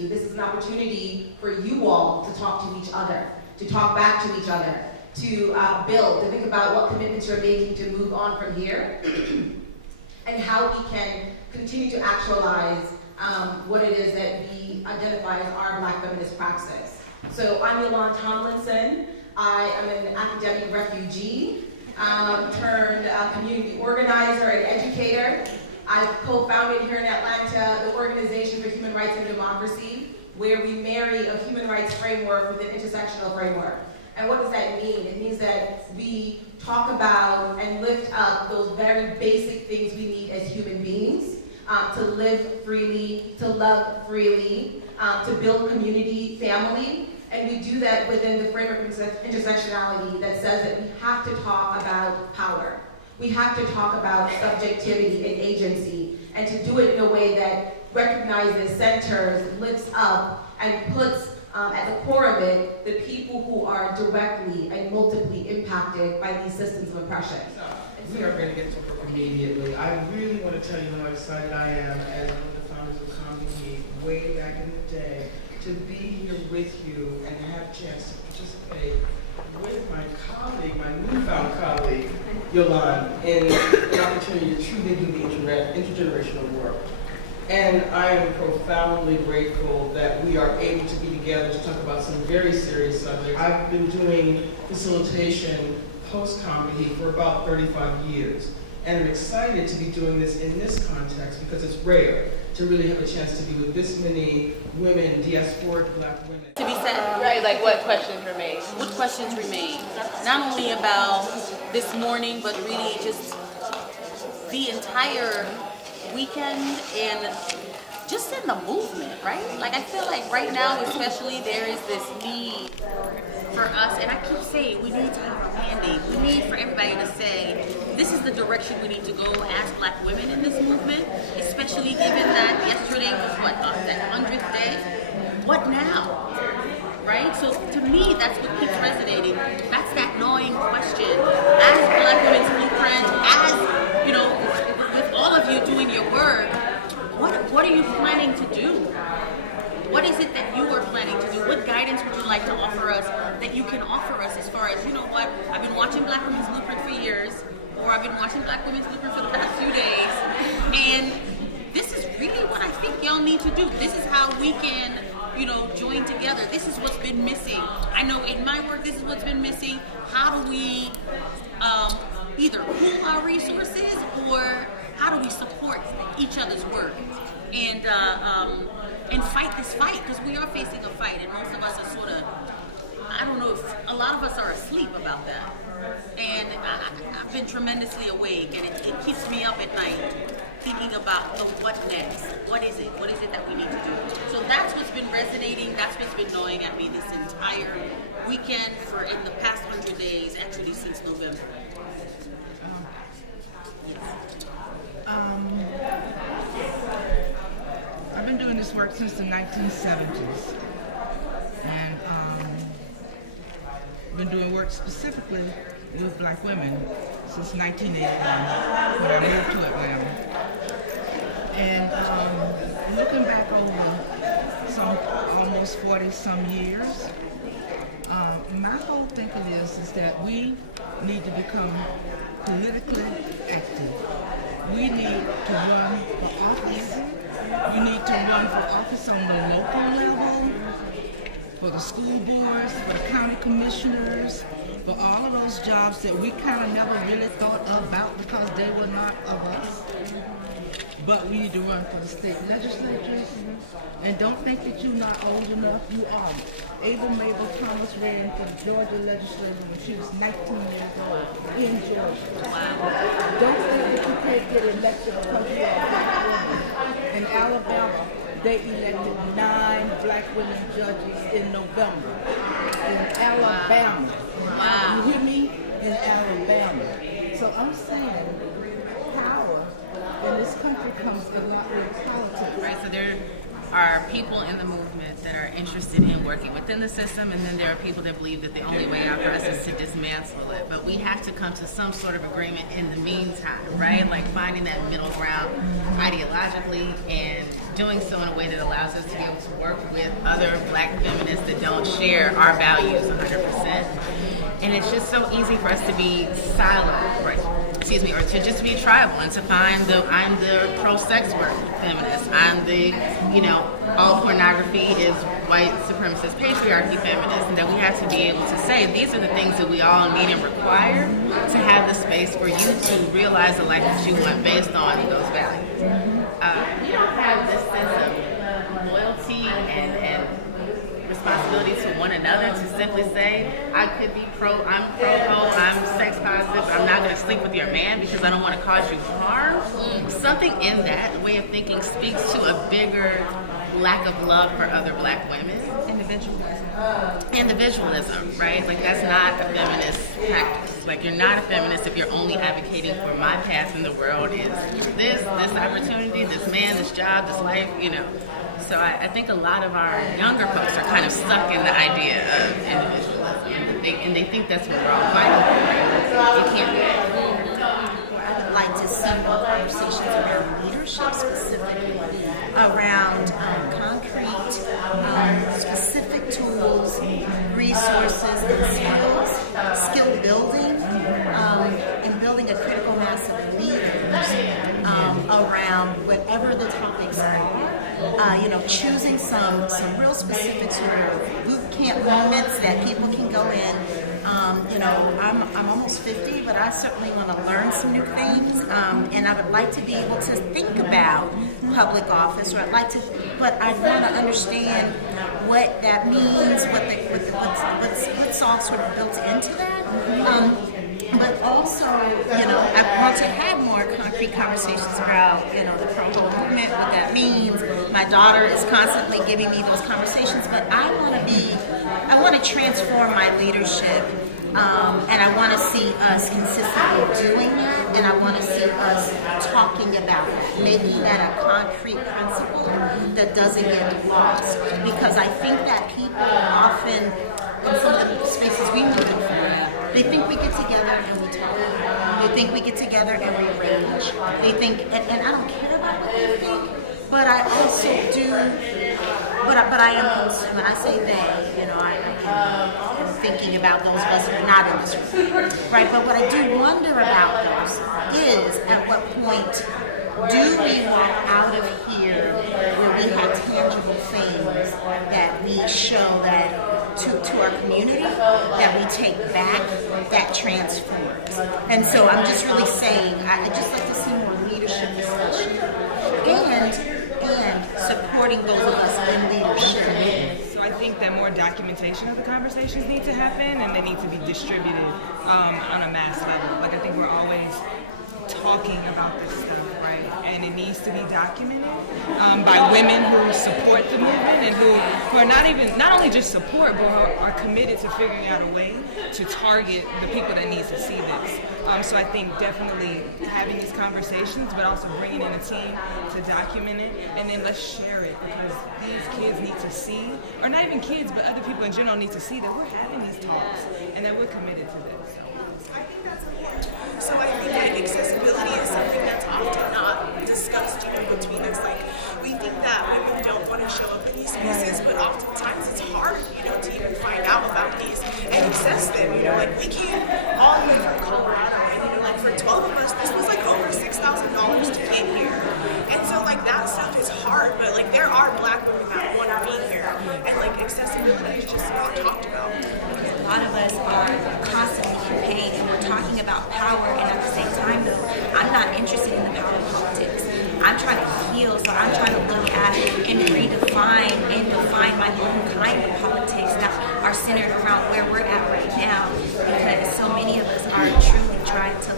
This is an opportunity for you all to talk to each other, to talk back to each other, to build, to think about what commitments you're making to move on from here, and how we can continue to actualize what it is that we identify as our Black feminist praxis. So I'm Yolanda Tomlinson. I am an academic refugee, turned community organizer and educator. I've co-founded here in Atlanta the Organization for Human Rights and Democracy, where we marry a human rights framework with an intersectional framework. And what does that mean? It means that we talk about and lift up those very basic things we need as human beings, to live freely, to love freely, to build community, family. And we do that within the framework of intersectionality that says that we have to talk about power. We have to talk about subjectivity and agency, and to do it in a way that recognizes, centers, lifts up, and puts at the core of it the people who are directly and multiply impacted by these systems of oppression. We are going to get to work immediately. I really want to tell you how excited I am as one of the founders of Comedy way back in the day to be here with you and have a chance to participate with my colleague, my newfound colleague, Yolanda, in the opportunity to truly do the intergenerational work. And I am profoundly grateful that we are able to be together to talk about some very serious subjects. I've been doing facilitation post-comedy for about 35 years. And I'm excited to be doing this in this context because it's rare to really have a chance to be with this many women, diasporic Black women. To be said, Right, like what questions remain? what questions remain? Not only about this morning, but really just the entire weekend and just in the movement, right? Like I feel like right now especially there is this need for us, and I keep saying we need to have a mandate. We need for everybody to say, this is the direction we need to go as Black women in this movement, especially given that yesterday was what, that 100th day? What now? Right? So to me, that's what keeps resonating. That's that gnawing question. As Black Women's Blueprint, as, you know, with all of you doing your work, what are you planning to do? What is it that you are planning to do? What guidance would you like to offer us that you can offer us as far as, you know what, I've been watching Black Women's Blueprint for years, or I've been watching Black Women's Blueprint for the past few days, and this is really what I think y'all need to do. This is how we can, you know, join together. This is what's been missing. I know in my work, this is what's been missing. How do we either pool our resources, or how do we support each other's work? And fight this fight, because we are facing a fight, and most of us are sort of, I don't know if a lot of us are asleep about that. And I've been tremendously awake, and it keeps me up at night thinking about the what next. What is it that we need to do? So that's what's been resonating, that's what's been gnawing at me this entire weekend for in the past 100 days, actually since November. I've been doing this work since the 1970s, and been doing work specifically with Black women since 1981 when I moved to Atlanta. And looking back over some almost 40 some years, my whole thinking is that we need to become politically active. We need to run for office. We need to run for office on the local level, for the school boards, for the county commissioners, for all of those jobs that we kind of never really thought about because they were not of us. But we need to run for the state legislatures. And don't think that you're not old enough. You are. Ava Mabel Thomas ran for the Georgia legislature when she was 19 years old in Georgia. Wow. Don't think that you can't get elected because you are a Black woman. In Alabama, they elected 9 Black women judges in November. In Alabama. Wow. You hear me? In Alabama. So I'm saying power in this country comes a lot with politics. Right, so there are people in the movement that are interested in working within the system, and then there are people that believe that the only way out for us is to dismantle it. But we have to come to some sort of agreement in the meantime, right? Like finding that middle ground ideologically and doing so in a way that allows us to be able to work with other Black feminists that don't share our values 100%. And it's just so easy for us to be siloed, right? Excuse me, or to just be tribal and to find I'm the pro-sex work feminist. I'm the, all pornography is white supremacist patriarchy feminist, and that we have to be able to say these are the things that we all need and require to have the space for you to realize the life that you want based on those values. You don't have this sense of loyalty and responsibility to one another to simply say, I'm pro-ho, I'm sex positive, I'm not going to sleep with your man because I don't want to cause you harm. Something in that way of thinking speaks to a bigger lack of love for other Black women. Individualism, right? Like, that's not a feminist practice. Like, you're not a feminist if you're only advocating for my path in the world is this opportunity, this man, this job, this life, So I think a lot of our younger folks are kind of stuck in the idea of individualism, and they think that's what we're all fighting for. It can't be. I would like to see more conversations around leadership, specifically around concrete, specific tools, resources, and skill building, and building a critical mass of leaders around whatever the topics are. Choosing some real specific sort of boot camp moments that people can go in. I'm almost 50, but I certainly want to learn some new things, and I would like to be able to think about public office, but I want to understand what that means, what's all sort of built into that. But also, I want to have more concrete conversations about, the pro-ho movement, what that means. My daughter is constantly giving me those conversations, but I want to transform my leadership, and I want to see us consistently doing that, and I want to see us talking about it, making that a concrete principle that doesn't get lost. Because I think that people often, in some of the spaces we move in, they think we get together and we talk. They think we get together and we rage. They think, and I don't care about what they think, but I also do. But I am also, when I say they, I am thinking about those of us who are not in this room, right? But what I do wonder about those is, at what point do we walk out of here where we have tangible things that we show that to our community, that we take back, that transforms? And so I'm just really saying, I just like to see more leadership discussion and supporting those of us in leadership. So I think that more documentation of the conversations need to happen, and they need to be distributed on a mass level. Like, I think we're always talking about this stuff, right? And it needs to be documented by women who support the movement and who are not only just support, but are committed to figuring out a way to target the people that need to see this. So I think definitely having these conversations, but also bringing in a team to document it, and then let's share it, because these kids need to see, or not even kids, but other people in general need to see that we're having these talks and that we're committed to this. I think that's important. So I think that accessibility is something that's often not discussed even between us. Like, we think that women don't want to show up in these spaces, but oftentimes it's hard, to even find out about these and access them. Like, we came all the way from Colorado, and like for 12 of us, this was like over $6,000 to get here. And so like that stuff is hard, but like there are Black women that want to be here, and like accessibility is just not talked about. A lot of us are constantly in pain, and we're talking about power, and at the same time, though, I'm not interested in the power of politics. I'm trying to heal, so I'm trying to look at and redefine and define my own kind of politics that are centered around where we're at right now, because so many of us are truly trying to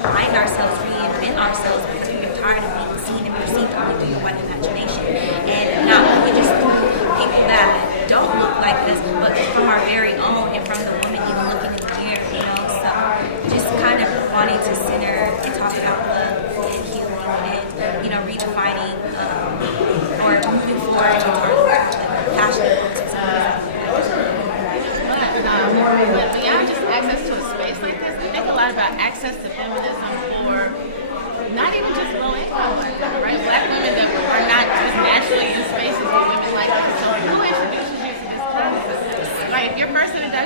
find ourselves, reinvent ourselves, because we are tired of being seen and perceived only through your white imagination, and not only just people that don't look like this, but from our very own, and from the woman even looking in the mirror, so just kind of wanting to center and talk about love and healing and, redefining or moving forward toward passionate politics. More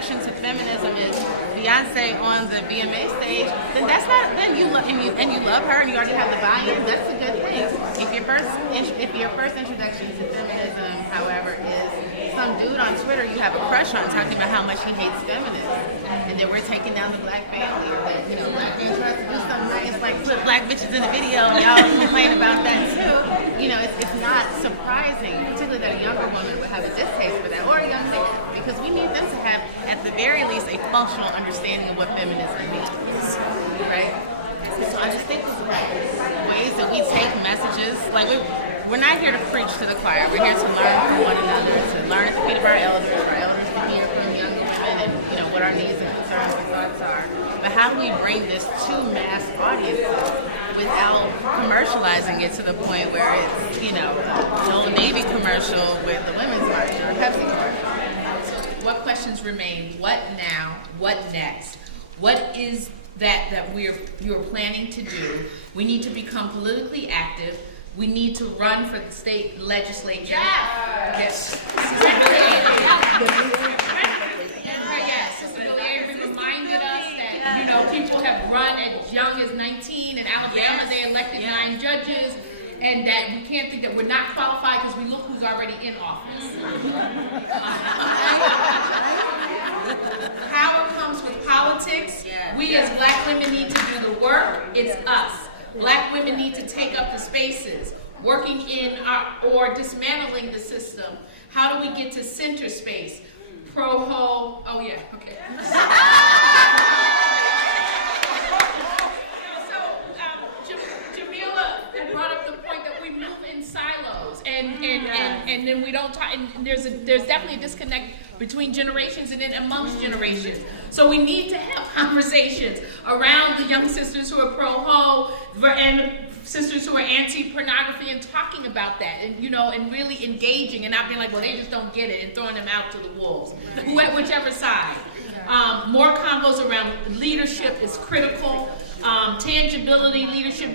introduction to feminism is Beyonce on the BMA stage, then that's not, then you love, and you love her and you already have the buy-in, that's a good thing. If your first introduction to feminism, however, is some dude on Twitter you have a crush on talking about how much he hates feminism, and then we're taking down the black family, or that, you know, black men try to do something nice like put black bitches in the video and y'all complain about that too, you know, it's not surprising, particularly that a younger woman would have a distaste for that, or a young man, because we need them to have, at the very least, a functional understanding of what feminism means, right? So I just think about ways that we take messages, like we're not here to preach to the choir, we're here to learn from one another, to learn at the feet of our elders to hear from younger women and, you know, what our needs and concerns and thoughts are. But how do we bring this to mass audiences without commercializing it to the point where it's, you know, an Old Navy commercial with the women's march or a Pepsi commercial? What questions remain? What now? What next? What is that you're planning to do? We need to become politically active. We need to run for the state legislature. Yes. Sister Billy reminded us that, you know, people have run as young as 19. In Alabama, they elected 9 judges. And that we can't think that we're not qualified because we look who's already in office. Power comes with politics. We as black women need to do the work. It's us. Black women need to take up the spaces, working in or dismantling the system. How do we get to center space? Pro-ho, oh yeah, okay. And then we don't talk, and there's definitely a disconnect between generations and then amongst generations. So we need to have conversations around the young sisters who are pro-ho and sisters who are anti-pornography and talking about that, and you know, and really engaging and not being like, well, they just don't get it, and throwing them out to the wolves, whichever side. More convos around leadership is critical. Tangibility, leadership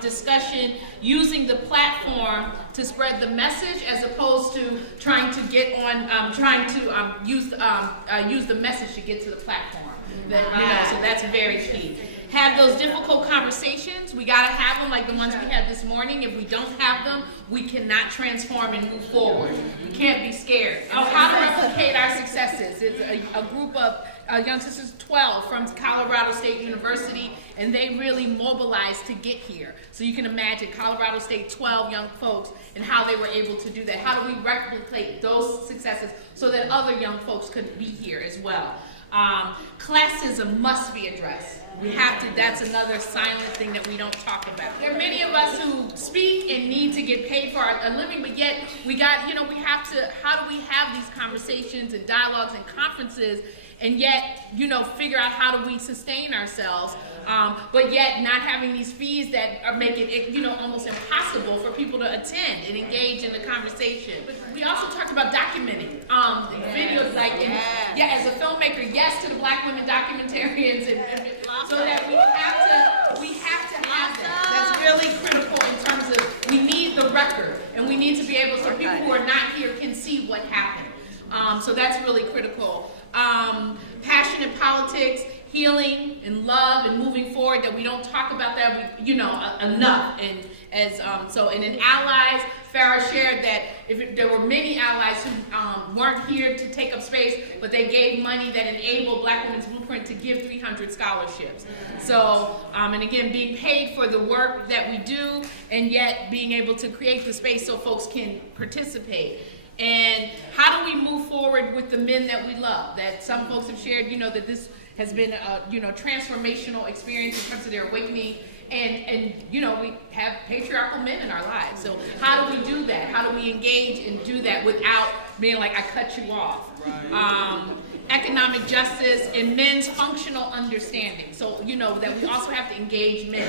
discussion, using the platform to spread the message as opposed to trying to get on, use the message to get to the platform. That, you know, so that's very key. Have those difficult conversations. We gotta have them like the ones we had this morning. If we don't have them, we cannot transform and move forward. We can't be scared. How to replicate our successes. It's a group of young sisters, 12 from Colorado State University, and they really mobilized to get here. So you can imagine Colorado State, 12 young folks, and how they were able to do that. How do we replicate those successes so that other young folks could be here as well? Classism must be addressed. We have to, that's another silent thing that we don't talk about. There are many of us who speak and need to get paid for a living, but yet we got, you know, we have to, how do we have these conversations and dialogues and conferences and yet, you know, figure out how do we sustain ourselves, but yet not having these fees that are making it, you know, almost impossible for people to attend and engage in the conversation. But we also talked about documenting videos, like, as a filmmaker, yes to the black women documentarians, and so that we have to have that. That's really critical in terms of, we need the record, and we need to be able, so people who are not here can see what happened. So that's really critical. Passion in politics, healing and love and moving forward, that we don't talk about that, enough. And as and in allies, Farah shared that there were many allies who weren't here to take up space, but they gave money that enabled Black Women's Blueprint to give 300 scholarships. So, and again, being paid for the work that we do, and yet being able to create the space so folks can participate. And how do we move forward with the men that we love? That some folks have shared, that this has been a, transformational experience in terms of their awakening. And we have patriarchal men in our lives. So how do we do that? How do we engage and do that without being like, I cut you off? Right. Economic justice and men's functional understanding. So, that we also have to engage men,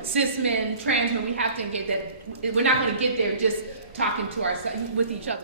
cis men, trans men. We have to engage that. We're not going to get there just talking to ourselves with each other.